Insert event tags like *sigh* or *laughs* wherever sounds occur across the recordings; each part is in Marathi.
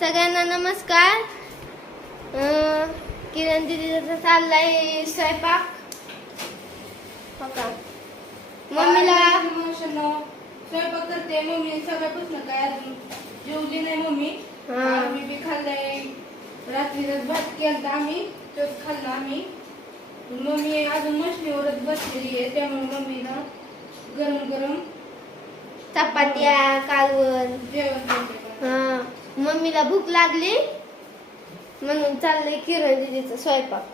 सगळ्यांना नमस्कार. किरण दिदीचा चाललाय स्वयंपाक. हो मम्मीला स्वयंपाक करते मम्मी सकाळपासून काय अजून जेवली नाही मम्मी. हा. आम्ही बी खाल्लंय. रात्रीचाच भात केलता आम्ही तोच खाल्ला आम्ही. मम्मी अजून मशनीवरच बसलेली आहे त्यामुळे मम्मीला गरम गरम चपात्या कालवण. जेवण हा. मम्मीला भूक लागली. म्हणून चाललंय किरण दिदीचा स्वयंपाक.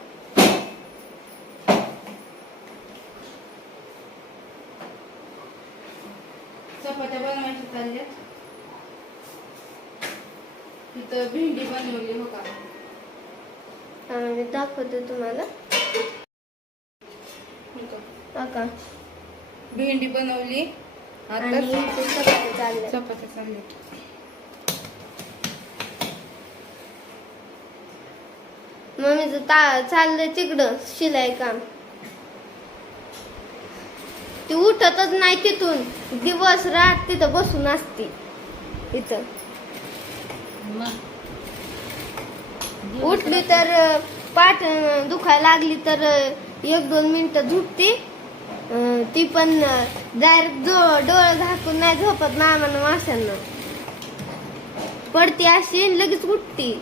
चपात्या बनवायच्या चालल्या तिथं भेंडी बनवली हो का? मी दाखवते तुम्हाला. हो का? भेंडी बनवली. आणि आता इथे चपात्या चालल्या चपात्या चालल्या मम्मीचं ता चाललंय तिकडं शिलाई काम. ती उठतच नाही तिथून. दिवस रात तिथं बसून असते. इथं. उठली तर पाठ दुखायला लागली तर एक दोन मिनिटं झोपते. ती पण डायरेक्ट डोळं झाकून नाही झोपत मामानं माशांना. पडते अशी लगेच उठती.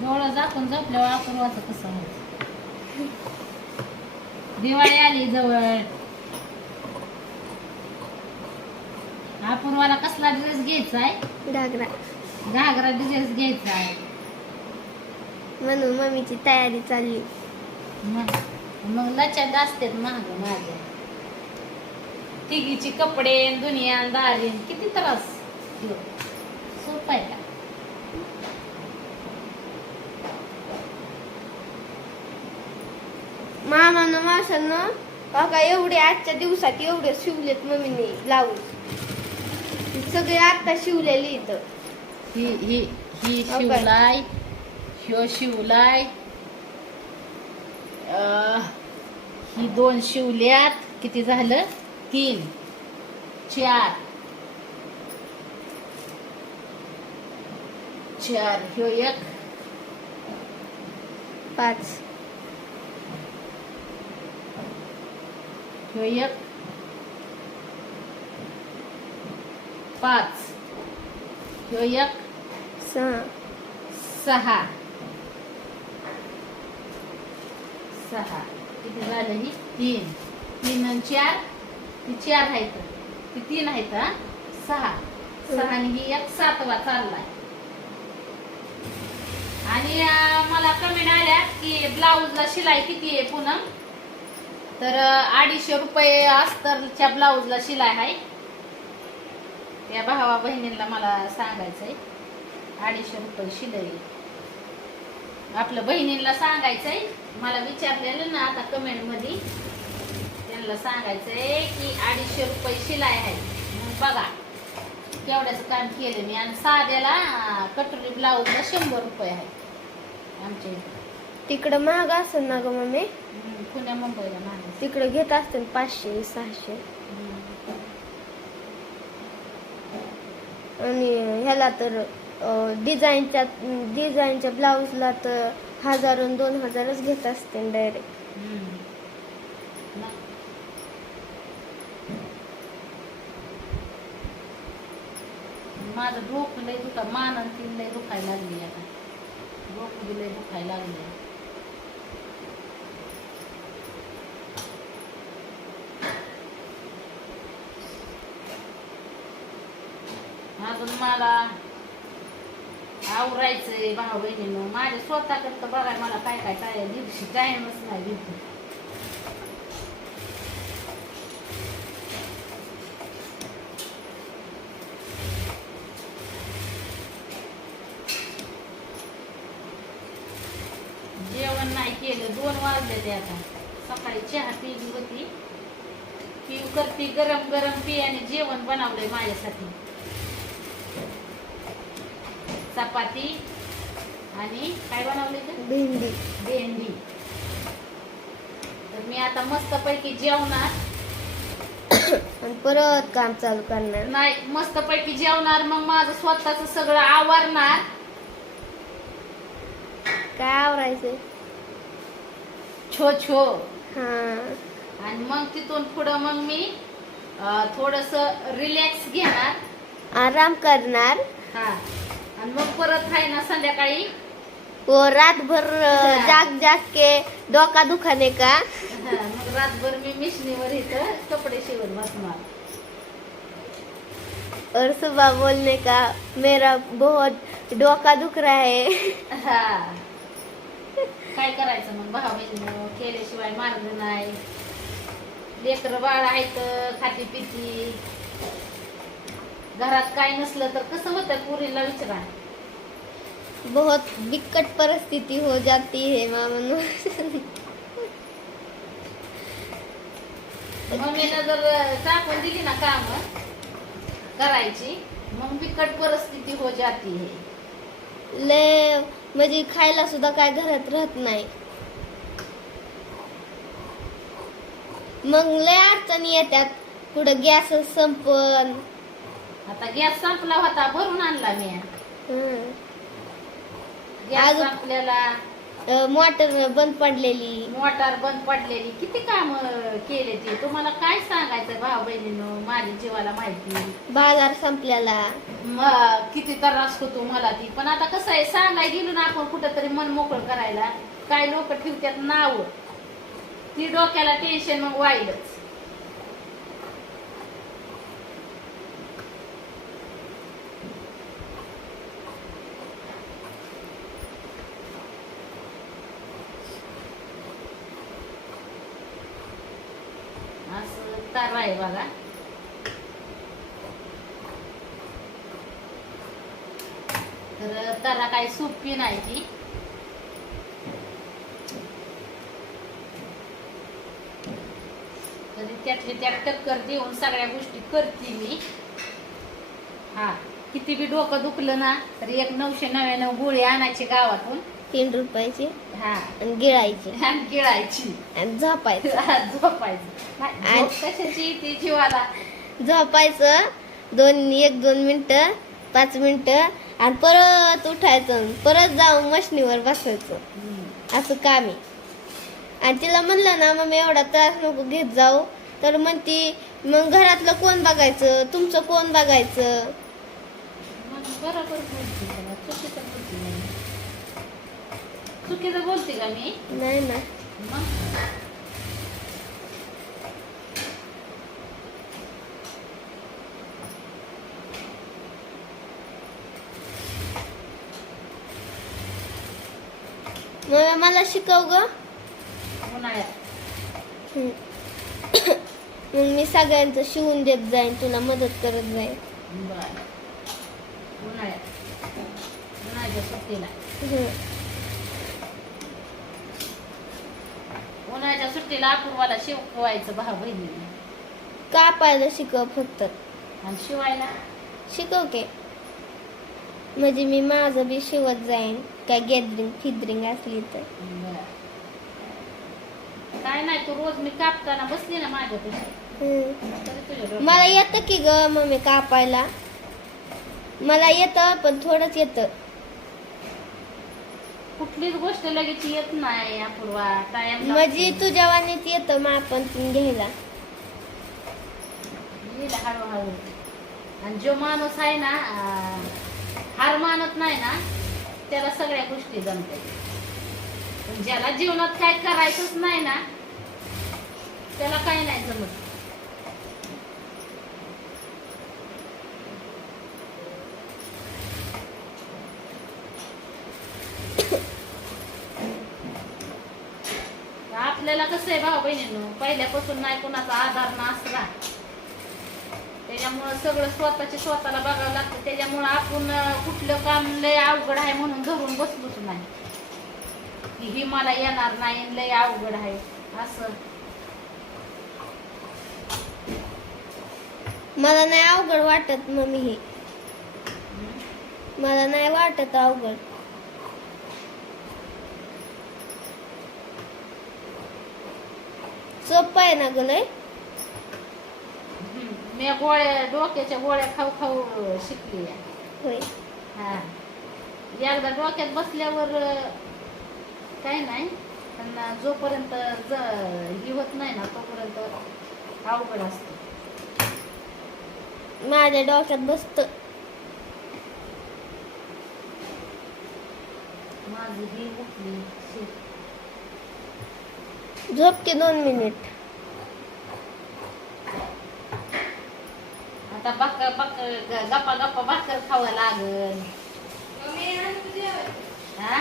डोळं झाकून झोपल्यावर अपूर्वाचं कसं व्हायचं दिवाळी आली जवळ. अपूर्वाला कसला ड्रेस घ्यायचा आहे घागरा. घागरा ड्रेस घ्यायचा आहे म्हणून मम्मीची तयारी चालली. मग लचंड असतात महाग माझ्या तिघीची कपडे दुनिया दारीन किती त्रास. ह्यो. सोपं आहे का? मामानं माशांना बघा एवढे आजच्या दिवसात एवढे शिवलेत मम्मीने ब्लाऊज सगळे आता शिवलेले इथं. ही ही ही हो? शिवलाय ह्यो शिवलाय. अं, ही दोन शिवल्यात. किती झालं? तीन. चार. चार. ह्यो एक. पाच. ह्यो एक पाच ह्यो एक सहा सहा सहा किती झालं ही? तीन. तीन आणि चार? ती चार आहेत. ती तीन आहेत सहा सहा. आणि ही एक सातवा चाललाय. आणि मला कमेंट आल्या की ब्लाऊजला शिलाई किती आहे पुन्हा? तर अडीचशे रुपये अस्तरच्या ब्लाऊजला शिलाय आहे. त्या भावा बहिणींना मला सांगायचंय. अडीचशे रुपये शिलाई. आपलं बहिणींना सांगायचंय. मला विचारलेलं ना आता कमेंटमध्ये त्यांना सांगायचंय की अडीचशे रुपये शिलाई आहे. मग बघा केवढ्याचं काम केलं मी. आणि साध्याला कटोरी ब्लाऊजला शंभर रुपये आहे. आमच्या तिकडं महाग असेल ना ग मम्मी? पुण्या मुंबईला तिकडं घेत असतील पाचशे सहाशे. आणि ह्याला तर डिझाईनच्या डिझाईनच्या ब्लाऊजला तर हजार दोन हजारच घेत असतील डायरेक्ट माझं डोकं लय दुखा मान आणि ती लय दुखायला लागली आता. डोकं लय दुखायला लागले अजून मला आवरायचंय भाऊ बहिणीनं. माझ्या स्वतःकडे तर बघाय मला काय काय काय दिवशी टायमच नाही बिलकुल जेवण नाही केलं. दोन वाजले ते आता. सकाळी चहा पिली होती. पिऊ करते. गरम गरम पी आणि जेवण बनवलंय माझ्यासाठी. चपाती आणि काय बनवले ते भेंडी. भेंडी. तर मी आता मस्तपैकी जेवणार. आणि परत काम चालू करणार. नाही मस्त पैकी जेवणार मग माझं स्वतःच सगळं आवरणार. काय आवरायचं छो छो. हा. आणि मग तिथून पुढं मग मी थोडस रिलॅक्स घेणार. आराम करणार. हा. आणि मग परत ना संध्याकाळी? व रातभर अं, जाग जाग के डोका दुखाने का? हा, मग रातभर मी मिशनीवर इथं कपडे शिवत बसणार. और सुबह बोलने का मेरा बहुत डोका दुख रहा है. हा. काय करायचं मग? भाऊ बहिणी केल्याशिवाय मार्ग नाही. लेकर बाळ आहेत खाती पिती घरात काय नसलं तर कसं होतं? पुरीला विचारा. बहुत बिकट परिस्थिती हो जाती है मामन मम्मीनं जर टाकून दिली ना काम करायची मग बिकट परिस्थिती हो जाती है. लय म्हणजे खायला सुद्धा काय घरात राहत नाही. मग लय अडचणी येतात. कुठं गॅस संपन. आता गॅस संपला होता भरून आणला मी. गॅस संपलेला. मोटर बंद पडलेली. मोटार बंद पडलेली. किती काम केले ते? तुम्हाला काय सांगायचं भाऊ बहिणीनं? माझ्या जीवाला माहिती बाजार संपलेला. म- किती त्रास होतो मला ती. पण आता कसं आहे सांगाय गेलो ना आपण कुठंतरी मन मोकळं करायला काय लोक ठेवतात नाव. ती डोक्याला टेन्शन मग वाईलच असं तर आहे बघा. तर त्याला काही सोपी नाही ती. तरी त्यातली त्यात टक्कर देऊन सगळ्या गोष्टी करते मी. हा किती बी डोकं दुखलं ना तरी एक नऊशे नव्याण्णव गोळी आणायची गावातून. तीन रुपयाची हा. आणि गिळायची. आणि गिळायची. आणि झोपायचं. झोपायचं. नाही, झोप कशाची ती जीवाला? झोपायचं दोन एक दोन मिनिटं पाच मिनिटं आणि परत उठायचं परत जाऊन मशनीवर बसायचं. हम्म. असं काम आहे. आणि तिला म्हणलं ना मग एवढा त्रास नको घेत जाऊ. तर म्हणती मग घरातलं कोण बघायचं? तुमचं कोण बघायचं? मग बरोबर त्याला, चुकीचं बोलते नाही. चुकीचं बोलते का मी? नाही ना मग? मला शिकव ग. उन्हाळ्यात. मग मी सगळ्यांचं शिवून देत जाईन तुला मदत करत जाईन. बर. उन्हाळ्यात. उन्हाळ्याच्या सुट्टीला. उन्हाळ्याच्या सुट्टीला अपूर्वाला शिकवायचं भाऊ बहिणीने कापायला शिकव फक्त. आणि शिवायला? शिकव के म्हणजे मी माझं बी शिवत जाईन काय गॅदरिंग फिदरिंग असली तर. काय नाही तू रोज मी कापताना बसली ना माझ्यापाशी. हम्म. तरी तुझ्या डोक्यात- मला येतं की ग मम्मी कापायला. मला येतं पण थोडंच येतं. कुठलीच गोष्ट लगेच येत नाही अपूर्वा टाइम म्हणजे तुझ्या वाणीत येतं मापन घ्यायला. येईल हळूहळू. आणि जो माणूस आहे ना अं, हार मानत नाही ना त्याला सगळ्या गोष्टी जमते. पण ज्याला जीवनात काय करायचंच नाही ना त्याला काही नाही जमत. कसं आहे भाऊ बहिणींनो पहिल्यापासून नाही कोणाचा आधार ना असला. त्याच्यामुळं सगळं स्वतःचे स्वतःला बघावं लागतं. त्याच्यामुळं आपण कुठलं काम लय अवघड आहे म्हणून धरून बसलोच नाही. की ही मला येणार नाही लय अवघड आहे असं. मला नाही अवघड वाटत मम्मी हे. मला नाही वाटत अवघड. सोपं आहे ना ग लय मी गोळ्या डोक्याच्या गोळ्या खाऊ खाऊ शिकली. होय. हा. एकदा डोक्यात बसल्यावर काही नाही पण जोपर्यंत ज ही होत नाही ना तोपर्यंत अवघड असतं. माझ्या डोक्यात बसत. माझी ही उठली शी. झोपते दोन मिनिट. आता बाक बाक गप्पा गप्पा भाकर खावं लागल. मम्मी आणि तुझे हा?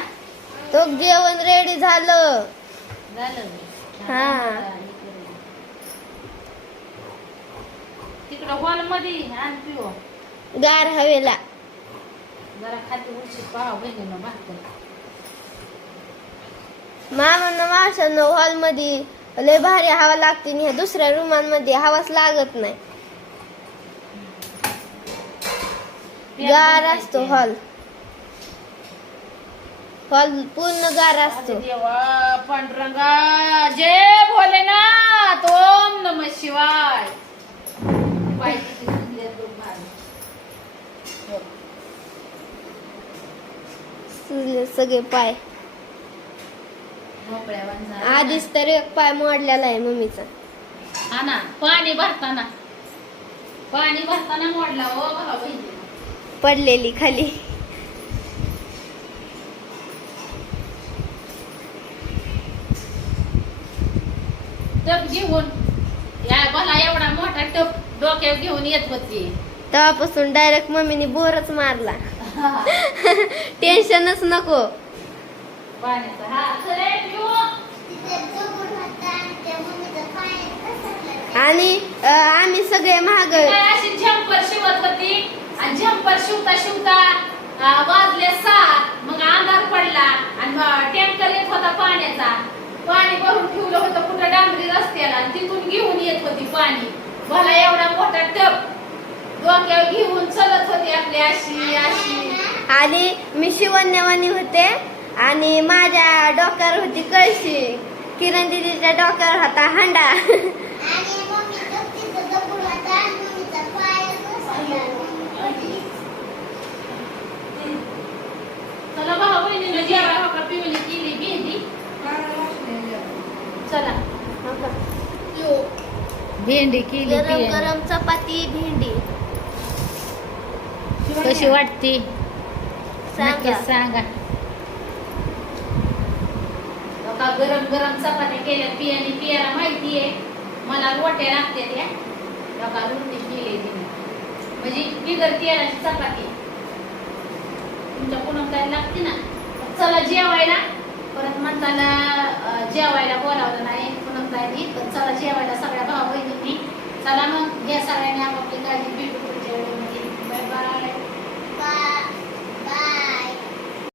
तो जेवण रेडी झालं. झालं हा. तिकडं हॉलमध्ये आण पिओ गार हवेला. जरा खाली उलशी पाहा बहिणीनं भाकर. मामांना माशांना हॉलमध्ये लय भारी हवा लागते आणि ह्या दुसऱ्या रुमांमध्ये हवाच लागत नाही. गार असतो हॉल. हॉल पूर्ण गार असतो. देवा पांडुरंगा जय भोलेनाथ ओम नम शिवाय. सुंदर रूप भारी. सगळे पाय. आधीच तर एक पाय मोडलेला आहे मम्मीचा. हा ना पाणी भरताना. पाणी भरताना मोडला ओ बहिणी पडलेली खाली. टप घेऊन. या एवढा मोठा टप डोक्यावर घेऊन येत होती. तेव्हापासून डायरेक्ट मम्मीने बोरच मारला. *laughs* *laughs* टेन्शनच नको. पाण्याचा. हा खरे पिऊ. आणि आम्ही सगळे महाग अशी झंपर शिवत होती? आणि झंपर शिवता शिवता वाजले सात. मग अंधार पडला आणि टँकर येत होता पाण्याचा. पाणी भरून ठेवलं होतं कुठं डांबरी रस्त्याला. आणि तिथून घेऊन येत होती पाणी. मला एवढा मोठा टप. डोक्यावर घेऊन चलत होती आपली अशी अशी. आणि मी शिवण्यवानी होते. आणि माझ्या डोक्यावर होती कळशी. किरण दिदीच्या डोक्यावर होता हांडा. हो भेंडी. चला. भेंडी केली गरम. गरम चपाती भेंडी. कशी वाटते? सांगा. सांगा बघा गरम गरम चपात्या केल्या पियाने पियाला माहितीये मला रोट्या लागते त्या. बघा रोटी केली तिने म्हणजे बिगर तेलाची चपाती. तुमच्या पुन्हा लागते ना? चला जेवायला. परत म्हणताना जेवायला बोलावलं नाही. पुन्हा तर चला जेवायला सगळ्या भाऊ बहिणींनी चला मग या सगळ्यांनी आपापली काळजी